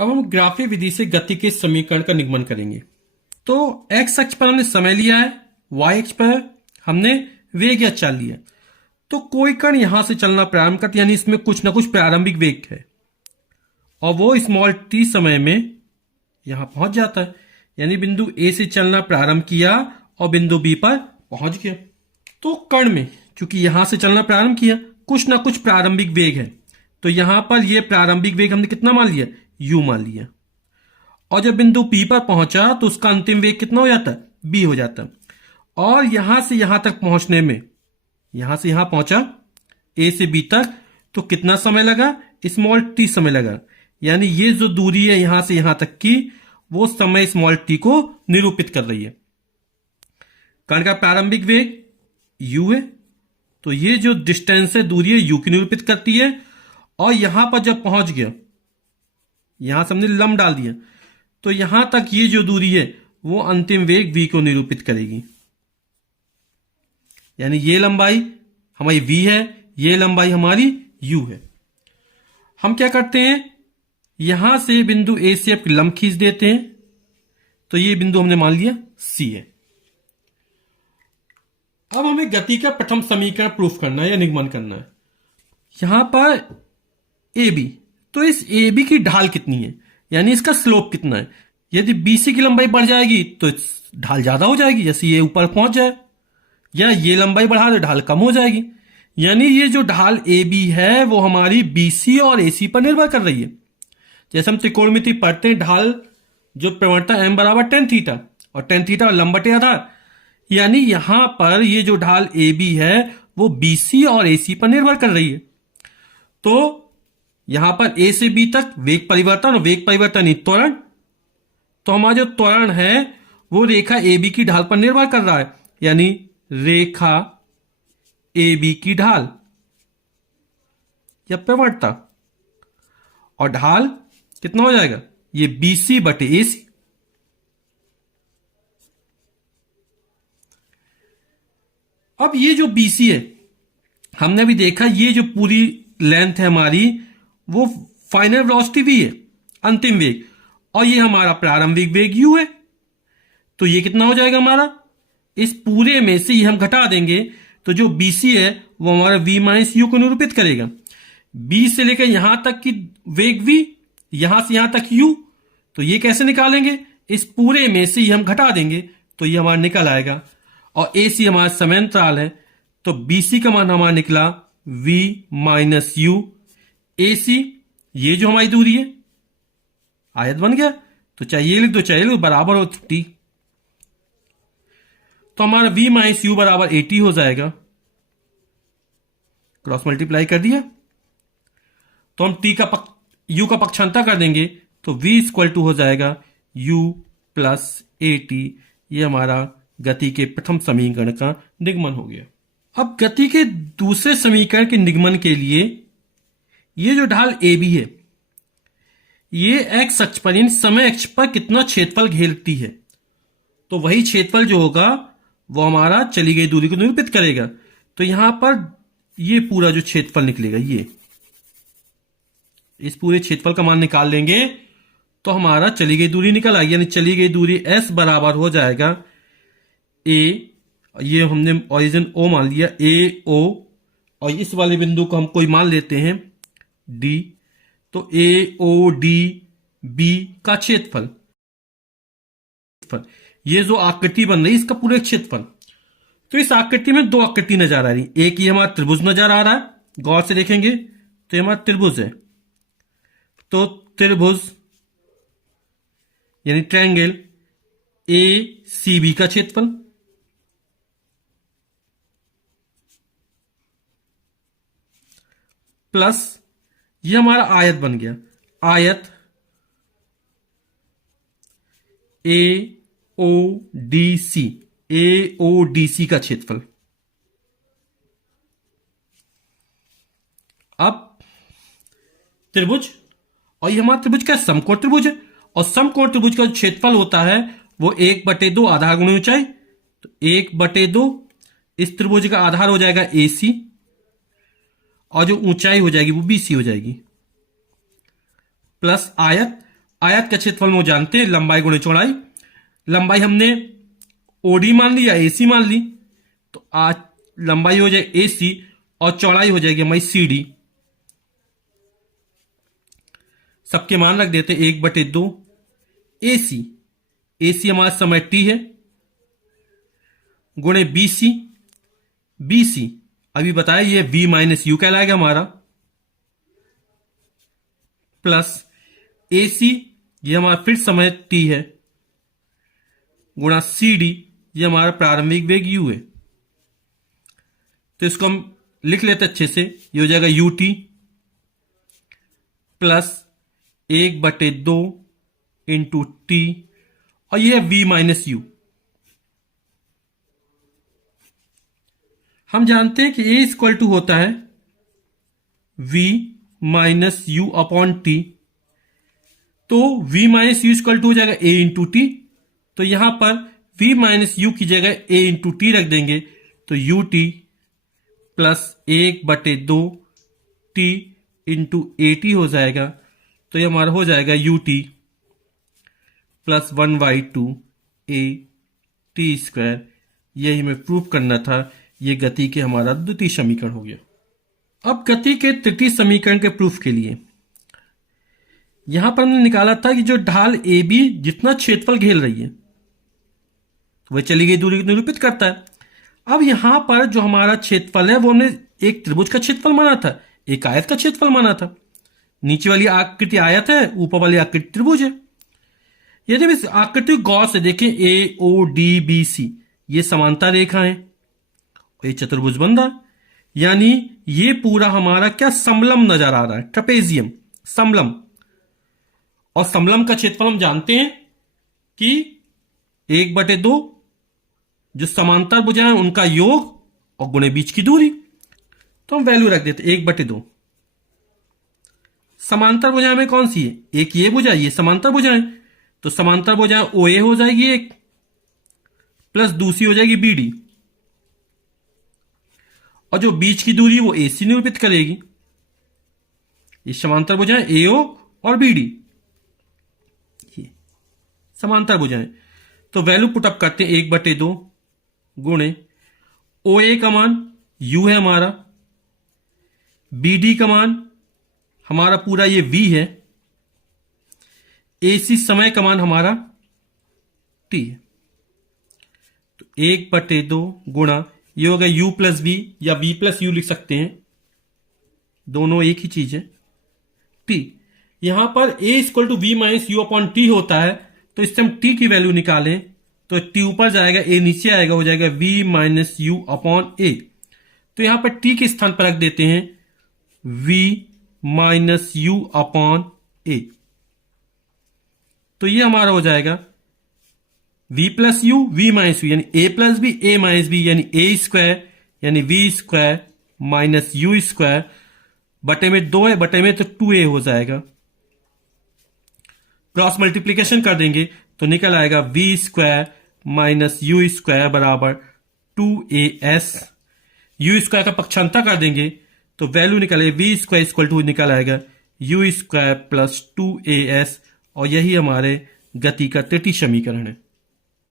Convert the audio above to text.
अब हम ग्राफीय विधि से गति के समीकरण का निगमन करेंगे। तो एक्स अक्ष पर हमने समय लिया है, वाई अक्ष पर हमने वेग या चाल लिया। तो कोई कण यहां से चलना प्रारंभ करता है, यानी इसमें कुछ ना कुछ प्रारंभिक वेग है और वो स्मॉल टी समय में यहां पहुंच जाता है, यानी बिंदु ए से चलना प्रारंभ किया और बिंदु बी पर पहुंच गया। तो कण में चूंकि यहां से चलना प्रारंभ किया, कुछ ना कुछ प्रारंभिक वेग है, तो यहां पर यह प्रारंभिक वेग हमने कितना मान लिया, u मान लिया। और जब बिंदु P पर पहुंचा तो उसका अंतिम वेग कितना हो जाता है, b हो जाता है। और यहां से यहां तक पहुंचने में, यहां से यहां पहुंचा a से b तक, तो कितना समय लगा, स्मॉल t समय लगा। यानी ये जो दूरी है यहां से यहां तक की, वो समय स्मॉल t को निरूपित कर रही है। कण का प्रारंभिक वेग u है, तो ये जो डिस्टेंस है, दूरी है, u की निरूपित करती है। और यहां पर जब पहुंच गया, यहां से हमने लंब डाल दिया, तो यहां तक ये जो दूरी है वो अंतिम वेग v को निरूपित करेगी। यानी ये लंबाई हमारी v है, ये लंबाई हमारी u है। हम क्या करते हैं, यहां से बिंदु a से एक लंब खींच देते हैं, तो ये बिंदु हमने मान लिया c है। अब हमें गति का प्रथम समीकरण प्रूफ करना है या निगमन करना है। यहां पर ए बी, तो इस ए बी की ढाल कितनी है, यानी इसका स्लोप कितना है। यदि बीसी की लंबाई बढ़ जाएगी तो ढाल ज्यादा हो जाएगी, जैसे ये ऊपर पहुंच जाए, या ये लंबाई बढ़ा तो ढाल कम हो जाएगी। यानी ये जो ढाल ए बी है वो हमारी बीसी और एसी पर निर्भर कर रही है। जैसे हम त्रिकोणमिति पढ़ते हैं, ढाल जो प्रवणता m बराबर टेन थीटा, और टेन थीटा और लंब बटे आधार। यानी यहां पर ये जो ढाल ए बी है वो बीसी और एसी पर निर्भर कर रही है। तो यहां पर ए से बी तक वेग परिवर्तन, और वेग परिवर्तन ही त्वरण। तो हमारा जो त्वरण है वो रेखा ए बी की ढाल पर निर्भर कर रहा है, यानी रेखा ए बी की ढाल या प्रवणता, और ढाल कितना हो जाएगा, ये बीसी बटे एसी। अब ये जो बीसी है, हमने भी देखा ये जो पूरी लेंथ है हमारी, वो फाइनल वेलोसिटी v है, अंतिम वेग, और ये हमारा प्रारंभिक वेग u है। तो ये कितना हो जाएगा हमारा, इस पूरे में से ये हम घटा देंगे, तो जो BC है वो हमारा v माइनस u को निरूपित करेगा। B से लेकर यहां तक की वेग v, यहां से यहां तक u, तो ये कैसे निकालेंगे, इस पूरे में से ये हम घटा देंगे, तो ये हमारा निकल आएगा। और AC हमारा समयांतराल है, तो BC का मान हमारा निकला v माइनस u। AC ये जो हमारी दूरी है, आयत बन गया, तो चाहे ये लिख दो चाहे लिख दो, बराबर हो t। तो हमारा v माइनस u बराबर 80 हो जाएगा। क्रॉस मल्टीप्लाई कर दिया, तो हम t का u का पक्षांतर कर देंगे, तो v इक्वल टू हो जाएगा u प्लस 80। ये हमारा गति के प्रथम समीकरण का निगमन हो गया। अब गति के दूसरे समीकरण के निगमन के लिए ये जो ढाल ए बी है, ये एक्स अक्ष पर, यानी समय अक्ष पर कितना क्षेत्रफल घेरती है, तो वही क्षेत्रफल जो होगा वो हमारा चली गई दूरी को निरूपित करेगा। तो यहां पर ये पूरा जो क्षेत्रफल निकलेगा, ये इस पूरे क्षेत्रफल का मान निकाल लेंगे तो हमारा चली गई दूरी निकल आएगी। यानी चली गई दूरी s बराबर हो जाएगा a, ये हमने ओरिजिन o मान लिया, a o, और इस वाले बिंदु को हम कोई मान लेते हैं d, तो a o d b का क्षेत्रफल, ये जो आकृति बन रही है इसका पूरे क्षेत्रफल। तो इस आकृति में दो आकृति नजर आ रही, एक ये हमारा त्रिभुज नजर आ रहा है, गौर से देखेंगे तो ये हमारा त्रिभुज है। तो त्रिभुज यानी ट्रायंगल ए सी बी का क्षेत्रफल, प्लस ये हमारा आयत बन गया, आयत ए ओ डी सी, ए ओ डी सी का क्षेत्रफल। अब त्रिभुज, और ये हमारा त्रिभुज का समकोण त्रिभुज है, और समकोण त्रिभुज का जो क्षेत्रफल होता है वो 1/2 आधार गुणा ऊंचाई, तो 1/2 इस त्रिभुज का आधार हो जाएगा AC, और जो ऊंचाई हो जाएगी वो BC हो जाएगी, प्लस आयत, आयत का क्षेत्रफल में वो जानते हैं, लंबाई गुणे चौड़ाई। लंबाई हमने ओडी मान ली या एसी मान ली, तो आज लंबाई हो जाए एसी और चौड़ाई हो जाएगी हमारी सीडी। सबके मान रख देते 1/2 एसी, एसी हमारा समय टी है, गुणे बीसी, बीसी अभी बताया ये v माइनस यू कहलाएगा हमारा, प्लस एसी ये हमारा फिर समय t है, गुणा सी डी ये हमारा प्रारंभिक वेग u है। तो इसको हम लिख लेते अच्छे से, ये हो जाएगा ut प्लस 1/2 इंटू टी, और ये है v माइनस यू। हम जानते हैं कि a इक्वल टू होता है v minus u upon t, तो v minus u equal to हो जाएगा a इंटू टी। तो यहां पर v माइनस यू की जगह a इंटू टी रख देंगे, तो U T plus 1/2 T into A T हो जाएगा। तो ये हमारा हो जाएगा U T plus 1/2 A T square. यही हमें प्रूव करना था। ये गति के हमारा द्वितीय समीकरण हो गया। अब गति के तृतीय समीकरण के प्रूफ के लिए यहां पर हमने निकाला था कि जो ढाल ए बी जितना क्षेत्रफल घेर रही है वह चली गई दूरी को निरूपित करता है। अब यहां पर जो हमारा क्षेत्रफल है वो हमने एक त्रिभुज का क्षेत्रफल माना था, एक आयत का क्षेत्रफल माना था। नीचे वाली आकृति आयत है, ऊपर वाली आकृति त्रिभुज है। यदि इस आकृति को गौर से देखें, ए ओ डी बी सी ये समांतर रेखा है, ये चतुर्भुज बन रहा, यानी ये पूरा हमारा क्या समलम नजर आ रहा है, ट्रेपेजियम समलम। और समलम का क्षेत्रफल हम जानते हैं कि 1/2 जो समांतर भुजाएं हैं उनका योग और गुणे बीच की दूरी। तो हम वैल्यू रख देते 1/2। समांतर भुजाएं में कौन सी है, एक ये भुजा, ये समांतर भुजाएं, तो समांतर भुजाएं OA हो जाएगी एक, प्लस दूसरी हो जाएगी BD, और जो बीच की दूरी वो AC निरूपित करेगी। ये समांतर भुजाएं AO और BD, ये समांतर भुजाएं। तो वैल्यू पुटअप करते हैं 1/2 गुणे OA का मान U है हमारा, BD का मान हमारा पूरा ये V है, AC समय का मान हमारा T है। तो 1/2 गुणा ये होगा U प्लस V या V प्लस U लिख सकते हैं, दोनों एक ही चीज है, T। यहां पर A equal to V minus u upon t होता है, तो इससे हम T की वैल्यू निकालें तो T ऊपर जाएगा, A नीचे आएगा, हो जाएगा V minus u upon A। तो यहां पर T के स्थान पर रख देते हैं V minus u upon A। तो ये हमारा हो जाएगा v plus u v minus u, यानी a plus b a minus b, यानी a स्क्वायर यानी v square minus u square, बटे में 2 है, बटे में तो 2a हो जाएगा। क्रॉस मल्टीप्लीकेशन कर देंगे तो निकल आएगा v square minus u square बराबर 2as। यू स्क्वायर का पक्षांतर कर देंगे तो वैल्यू निकले v स्क्वायर इक्वल टू निकल आएगा यू स्क्वायर प्लस 2as, और यही हमारे गति का तृतीय समीकरण है।